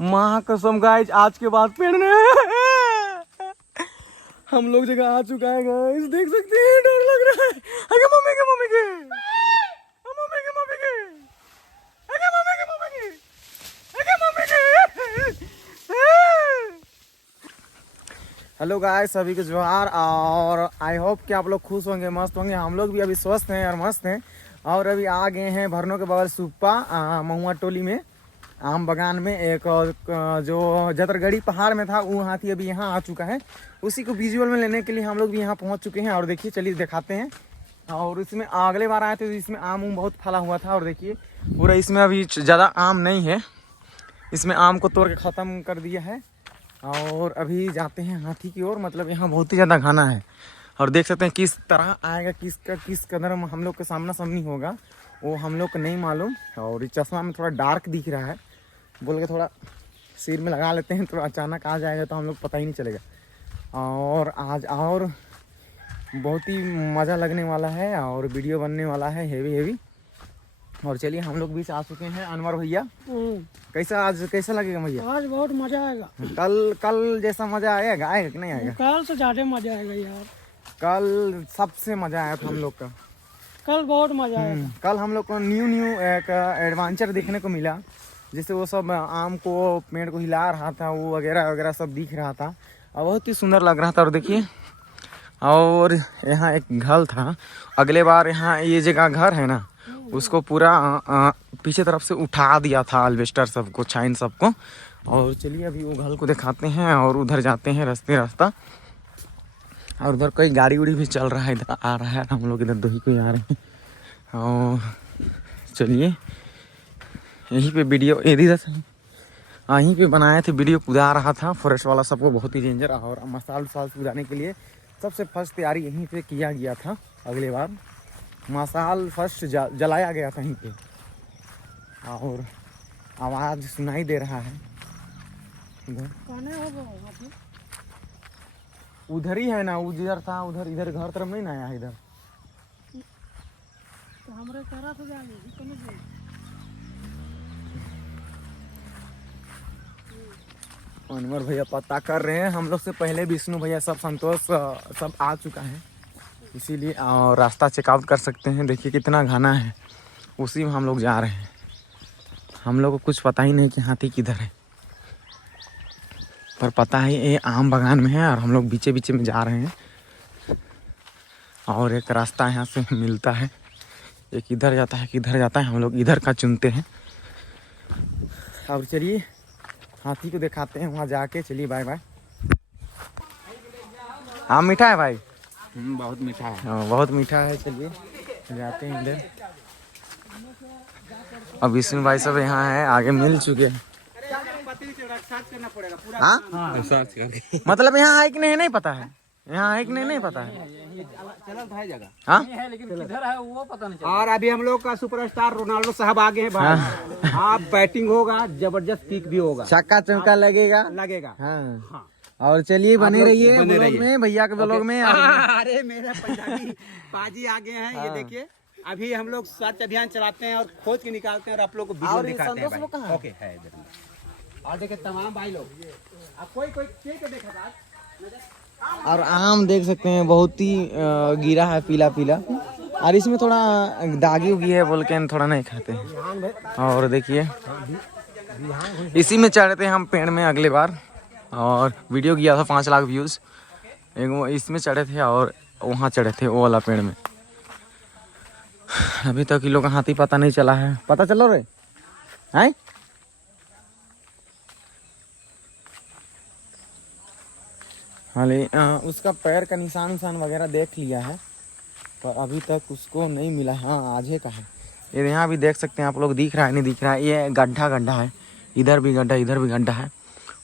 माँ कसम गाइस, आज के बाद पेड़ में हम लोग जगह आ चुका है गाइस, देख सकते हैं। डर लग रहा है। अरे मम्मी के मम्मी के मम्मी के मम्मी के अरे मम्मी के मम्मी के अरे मम्मी के। हेलो गाइस, सभी को जोहार। और आई होप कि आप लोग खुश होंगे, मस्त होंगे। हम लोग भी अभी स्वस्थ हैं और मस्त हैं। और अभी आ गए हैं भरनों के बगल सुप्पा महुआ टोली में, आम बागान में। एक जो जतरगढ़ी पहाड़ में था वो हाथी अभी यहाँ आ चुका है। उसी को विजुअल में लेने के लिए हम लोग भी यहाँ पहुँच चुके हैं। और देखिए, चलिए दिखाते हैं। और इसमें अगले बार आए थे तो इसमें आम बहुत फला हुआ था। और देखिए पूरा इसमें अभी ज़्यादा आम नहीं है, इसमें आम को तोड़ के ख़त्म कर दिया है। और अभी जाते हैं हाथी की ओर। मतलब यहाँ बहुत ही ज़्यादा घना है और देख सकते हैं किस तरह आएगा, किस कदर हम लोग का सामना सामनी होगा वो हम लोग को नहीं मालूम। और इस चश्मा में थोड़ा डार्क दिख रहा है, बोल के थोड़ा सिर में लगा लेते हैं, तो अचानक आ जाएगा तो हम लोग पता ही नहीं चलेगा। और आज और बहुत ही मज़ा लगने वाला है और वीडियो बनने वाला है हेवी। और चलिए, हम लोग बीच आ चुके हैं। अनवर भैया, कैसा लगेगा भैया? आज बहुत मजा आएगा। कल जैसा मजा आएगा कि नहीं आएगा? कल से ज्यादा मजा आएगा यार। कल सबसे मजा आया था हम लोग का। कल बहुत मजा आएगा। कल हम लोग को न्यू एक एडवेंचर देखने को मिला। जैसे वो सब आम को, पेड़ को हिला रहा था, वो वगैरह सब दिख रहा था और बहुत ही सुंदर लग रहा था। और देखिए, और यहाँ एक घर था। अगले बार यहाँ ये जगह घर है ना, उसको पूरा पीछे तरफ से उठा दिया था, अल्वेस्टर सबको, छाइन सबको। और चलिए अभी वो घर को दिखाते हैं और उधर जाते हैं रास्ता। और उधर कोई गाड़ी उड़ी भी चल रहा है, इधर आ रहा है। हम लोग इधर दो ही कोई आ रहे हैं। और चलिए यहीं पे वीडियो यहीं पे बनाए थे, वीडियो कुदा रहा था फॉरेस्ट वाला सबको, बहुत ही डेंजर। और मसाल कुदाने के लिए सबसे फर्स्ट तैयारी यहीं पे किया गया था। अगले बार मसाल फर्स्ट जलाया गया था यहीं पे। और आवाज़ सुनाई दे रहा है उधर ही है ना, उधर था, उधर इधर घर तरफ नहीं ना आया इधर। तो हमरे तरह से जाएंगे। अनवर भैया पता कर रहे हैं। हम लोग से पहले विष्णु भैया, सब संतोष सब आ चुका है, इसीलिए रास्ता चेकआउट कर सकते हैं। देखिए कितना घना है, उसी में हम लोग जा रहे हैं। हम लोग को कुछ पता ही नहीं कि हाथी किधर है, पर पता है ये आम बागान में है और हम लोग बीचे में जा रहे हैं। और एक रास्ता यहाँ से मिलता है, एक इधर जाता है, किधर जाता है, हम लोग इधर का चुनते हैं। और चलिए हाथी को दिखाते हैं वहाँ जाके। चलिए बाय बाय। आम मीठा है भाई? बहुत मीठा है। हाँ, बहुत मीठा है। चलिए जाते हैं इधर। अब विष्णु भाई सब यहाँ है, आगे मिल चुके हैं। हाँ? मतलब यहाँ है कि नहीं पता है, यहाँ है कि नहीं पता है। हाँ? लेकिन किधर है वो पता नहीं चला। और अभी हम लोग का सुपरस्टार रोनाल्डो साहब आगे हैं भाई। आप बैटिंग होगा, जबरदस्त किक भी होगा, छक्का चौका लगेगा। हाँ। और चलिए बने रहिए ब्लॉग में, भैया के ब्लॉग में। अरे मेरे पंजाबी पाजी आगे हैं, ये देखिए। अभी हम लोग स्वच्छ अभियान चलाते हैं और खोज के निकालते हैं और आप लोग को वीडियो दिखाते हैं भाई। ओके है इधर में। और देखिए तमाम भाई लोग, अब कोई देखा। और आम देख सकते हैं बहुत ही गिरा है, पीला। और इसमें थोड़ा दागी उगी है बोल के थोड़ा नहीं खाते हैं। और देखिए इसी में चढ़े थे हम पेड़ में अगले बार, और वीडियो किया था 5 लाख व्यूज़। एक इसमें चढ़े थे और वहाँ चढ़े थे वो वाला पेड़ में। अभी तक ये लोग का हाथी पता नहीं चला है। पता चलो रे हैं? हाले उसका पैर का निशान वगैरह देख लिया है, पर अभी तक उसको नहीं मिला। हाँ, आजे का है ये। यहाँ भी देख सकते हैं आप लोग, दिख रहा है नहीं दिख रहा है। ये गड्ढा है, इधर भी गड्ढा, इधर भी गड्ढा है।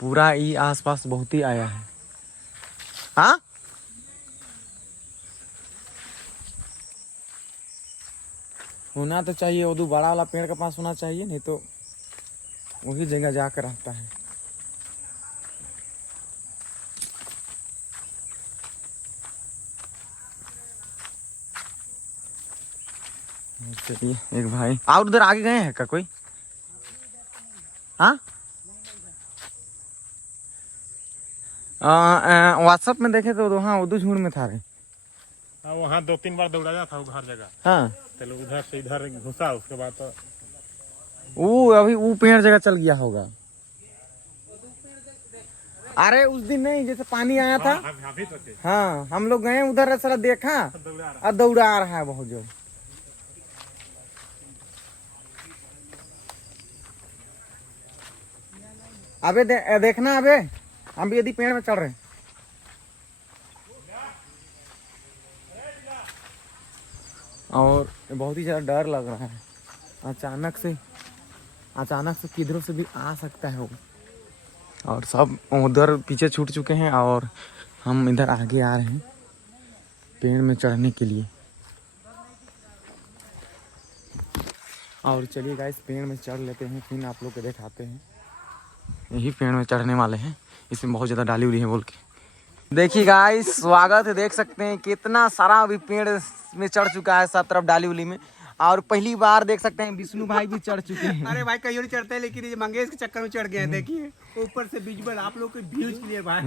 पूरा ये आसपास बहुत ही आया है। हाँ, होना तो चाहिए, वो दो बड़ा वाला पेड़ के पास होना चाहिए, नहीं तो वही जगह जाकर रहता है। चलिए एक भाई और उधर आगे गए हैं क्या कोई? हाँ, व्हाट्सएप में देखे तो हाँ उदू झुंड में था रे। हाँ वहाँ 2-3 बार दौड़ाया था वो हर जगह। हाँ चलो उधर से इधर घुसा, उसके बाद तो वो अभी वो पेड़ जगह चल गया होगा। अरे उस दिन नहीं जैसे पानी आया था, अभी तो थे। हाँ हम लोग गए उधर सारा देखा और दौड़ा रहा है बहुत जोर। अबे देखना अबे हम भी यदि पेड़ में चढ़ रहे हैं। और बहुत ही ज्यादा डर लग रहा है, अचानक से किधरों से भी आ सकता है वो। और सब उधर पीछे छूट चुके हैं और हम इधर आगे आ रहे हैं पेड़ में चढ़ने के लिए। और चलिए गाइस पेड़ में चढ़ लेते हैं, फिर आप लोग को दिखाते हैं। यही पेड़ में चढ़ने वाले हैं, इसमें बहुत ज़्यादा डाली उली है बोल के। देखिए गाइस स्वागत है, देख सकते हैं कितना सारा अभी पेड़ में चढ़ चुका है सब तरफ डाली उली में। और पहली बार देख सकते हैं विष्णु भाई भी चढ़ चुके हैं। अरे भाई कहीं नहीं चढ़ते हैं, लेकिन ये मंगेश के चक्कर में चढ़ गए हैं। देखिए ऊपर से विजुअल आप लोग के व्यूज के लिए भाई।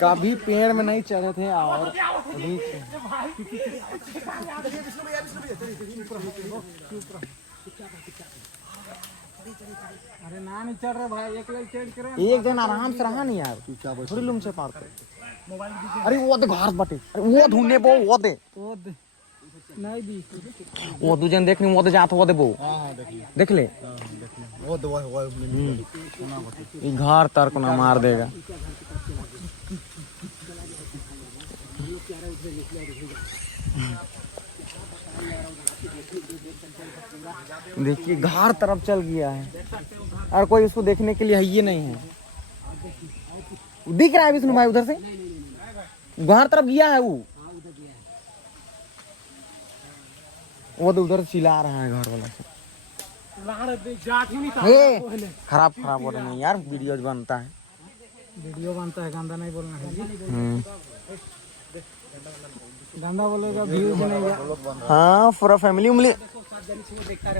कभी पेड़ में नहीं चढ़े थे और अभी अरे ना नहीं चढ़ रहे भाई, एक जन आराम से रहा नहीं यार, थोड़ी लुम से पारते। अरे वो दे घर बटे, अरे वो ढूंढने वो दे नहीं दी वो दू जन देखने वो दे जात वो दे बो देख ले वो दो ये घर तर को ना मार देगा। देखिए घर तरफ चल गया है और कोई उसको देखने के लिए है ये नहीं है। दिख रहा है विष्णु भाई उधर से घर तरफ गया है वो तो उधर चिल्ला रहा है घर वाला से। खराब हो रहा नहीं यार, वीडियो बनता है। वीडियो बनता है, गंदा नहीं बोलना है। गंदा बोलेगा व्यूज नहीं। हाँ पूरा फैमिली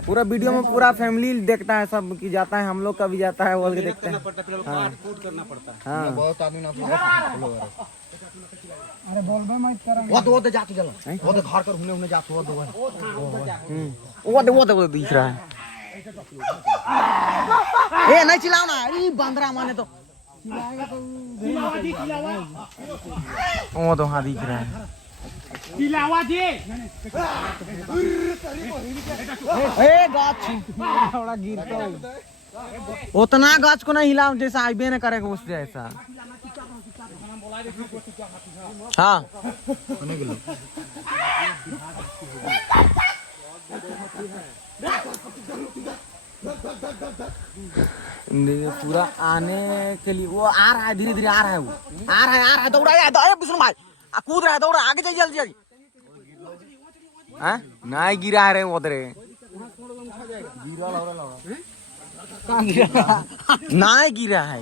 पूरा वीडियो में पूरा फैमिली देखता है, सब की जाता है, हम लोग का भी जाता है बोल के देखते हैं। हाँ बहुत आदमी ना अरे बोल बे मत कर। वो दे जाते चलो, वो दे घर कर हुने जाते वो वो दिख रहा है। ए नहीं चिल्लाओ ना, ये बंदरा माने तो वो तो हाँ दिख रहा है। थोड़ा गिरता उतना गाछ को नहीं हिलाओ जैसा आईबे न करेगा उस जैसा। हाँ पूरा आने के लिए वो आ रहा है, धीरे धीरे आ रहा है, वो आ रहा है दौड़ा है विष्णु भाई कूद रहा है, दौड़ा आगे जाइए जल्दी जल्दी। नहीं गिरा है रे उधरे नहीं गिरा है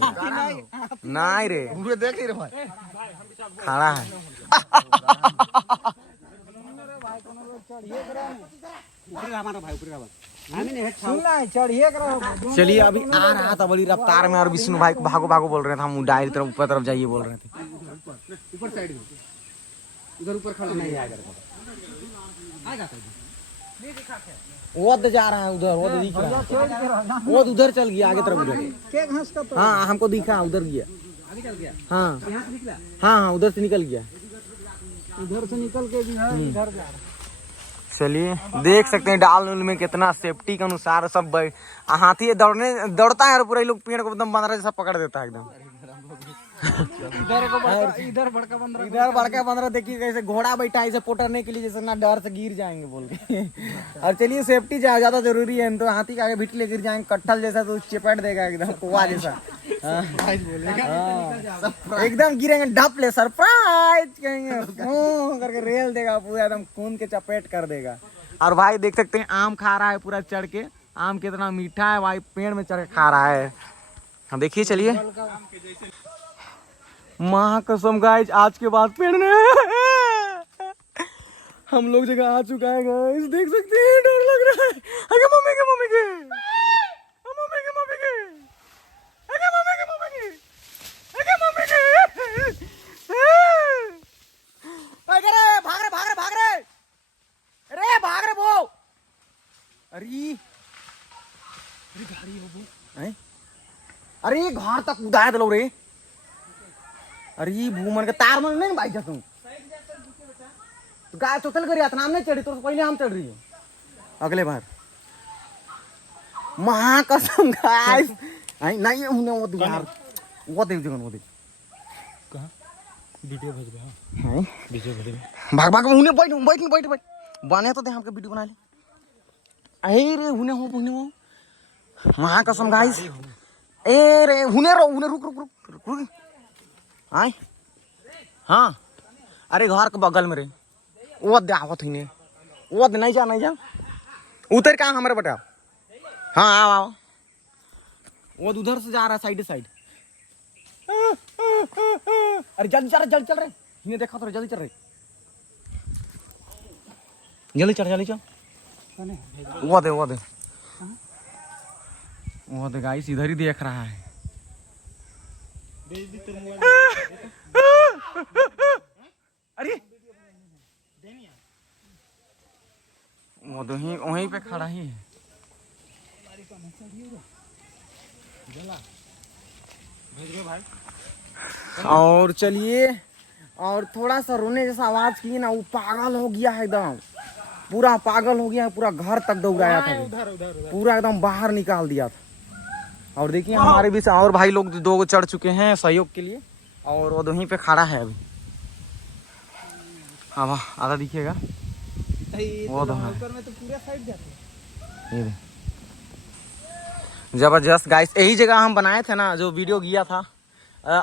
नहीं रे देख रहे भाई खड़ा है। चलिए अभी आ रहा था बड़ी रफ्तार में और विष्णु भाई को भागो भागो बोल रहे थे, हम डायरी तरफ ऊपर तरफ जाइए बोल रहे थे। ऊपर साइड में उधर ऊपर खड़ा नहीं आएगा वो तो जा रहा है उधर, वो तो दिख रहा है, वो उधर चल गया आगे तरफ उधर। हाँ हमको दिखा उधर गया, आगे चल गया। हाँ यहाँ से निकला। हाँ उधर से निकल गया। उधर से निकल के भी है, इधर जा रहा। चलिए देख सकते हैं डाल उल में कितना सेफ्टी के अनुसार सब हाथी दौड़ता है और पूरा लोग पेड़ को एकदम बंदरा जैसा पकड़ देता है एकदम। इधर बड़का बंदरा देखिए कैसे घोड़ा बैठा है इसे पोटरने के लिए, जैसे ना डर से गिर जाएंगे बोल के। और चलिए सेफ्टी ज्यादा जरूरी है, तो हाथी के आगे भिटले गिर जाएंगे कट्ठल जैसा तो चिपट देगा एकदम कुआ जैसा। एकदम गिरेंगे ढप ले सरप्राइज कहेंगे करके रेल देगा पूरा एकदम खून के चपेट कर देगा। और भाई देख सकते हैं आम खा रहा है पूरा चढ़ के, आम कितना मीठा है भाई, पेड़ में चढ़ के खा रहा है। हाँ देखिए चलिए माँ कसम गाइस आज के बाद पेड़ में हम लोग जगह आ चुका है गाइस, देख सकते हैं डर लग रहा है। अरे मम्मी के हैं? अरे ये घर तक उदाया दलो रे। अरे ये भूमन के तार मन नहीं बाई जातू तो गाय तो चल कर यार नाम नहीं चढ़ी तो पहले हम चढ़ रही है अगले बार महाकसम गाइस नहीं उन्हें वो यार वो देव जगन वो देव कहाँ वीडियो भेज रहे हैं वीडियो भेज रहे भाग भाग उन्हें बैठ बने तो दे हमके वीडियो बना ले अरे रे उन्हें हो महाकसम गाइस ए रे उन्हें रुक आए हाँ अरे घर के बगल में रे वो दे आवत ही ने वो नहीं जा उतर का हमारे बटा हाँ आओ वो उधर से जा रहा है साइड अरे जल्दी चल रहे इन्हें देखा तो जल्दी चल रहे जल्दी चल वो दे गाइस इधर ही देख रहा है अरे वो तो वहीं पे खड़ा ही है और चलिए और थोड़ा सा रोने जैसा आवाज की ना वो पागल हो गया है एकदम पूरा पागल हो गया है पूरा घर तक दौड़ाया था पूरा एकदम बाहर निकाल दिया था और देखिए हमारे बीच और भाई लोग 2 चढ़ चुके हैं सहयोग के लिए और वो वहीं पे खड़ा है अभी हाँ वाह आधा दिखेगा वो तो है जबरदस्त गाइस यही जगह हम बनाए थे ना जो वीडियो किया था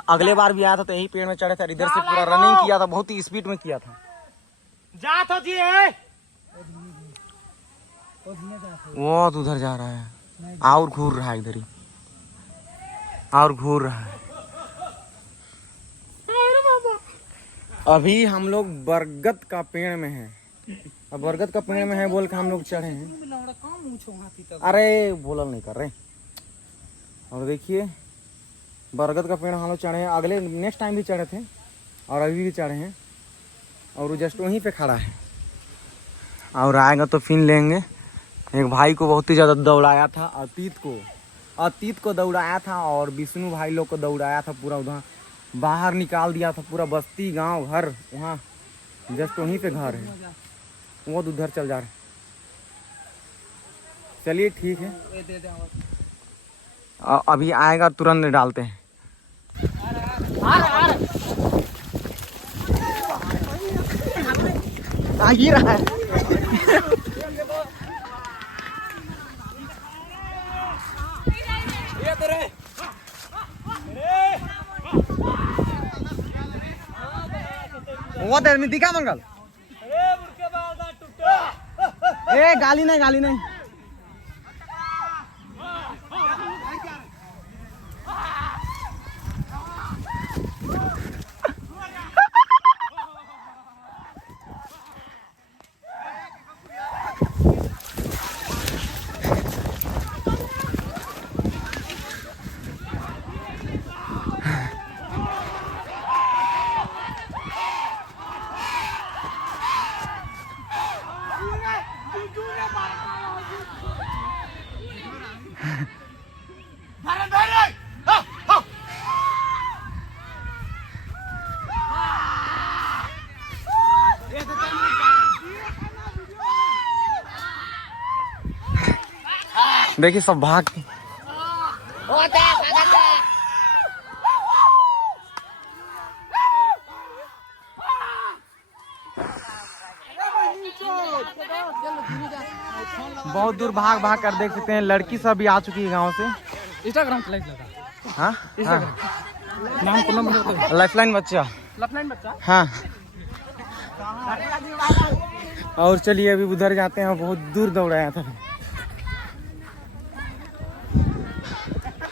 अगले बार भी आया था तो यही पेड़ में चढ़े थे इधर से पूरा रनिंग किया था बहुत ही स्पीड में किया था जा तो जी वो तो उधर जा रहा है और घूर रहा है इधर ही और घूर रहा है अभी हम लोग बरगद का पेड़ में हैं अब बरगद का पेड़ में है बोल के हम लोग चढ़े हैं अरे बोलल नहीं कर रहे और देखिए बरगद का पेड़ हम लोग चढ़े हैं अगले नेक्स्ट टाइम भी चढ़े थे और अभी भी चढ़े हैं और वो जस्ट वहीं पे खड़ा है और आएगा तो फिर लेंगे एक भाई को बहुत ही ज़्यादा दौड़ाया था अतीत को दौड़ाया था और विष्णु भाई लोग को दौड़ाया था पूरा उधर बाहर निकाल दिया था पूरा बस्ती गांव घर वहाँ जस्ट वहीं पे घर है वो उधर चल जा रहे चलिए ठीक है अभी आएगा तुरंत डालते हैं आ ही रहा है वो आदमी दिखा मंगल ए गाली नहीं देखिए सब भाग बहुत दूर भाग कर देख सकते हैं लड़की सब भी आ चुकी है गांव से इंस्टाग्राम पे लाइक लगा हाँ नाम को नंबर लाइफलाइन बच्चा हाँ और चलिए अभी उधर जाते हैं बहुत दूर दौड़ाया था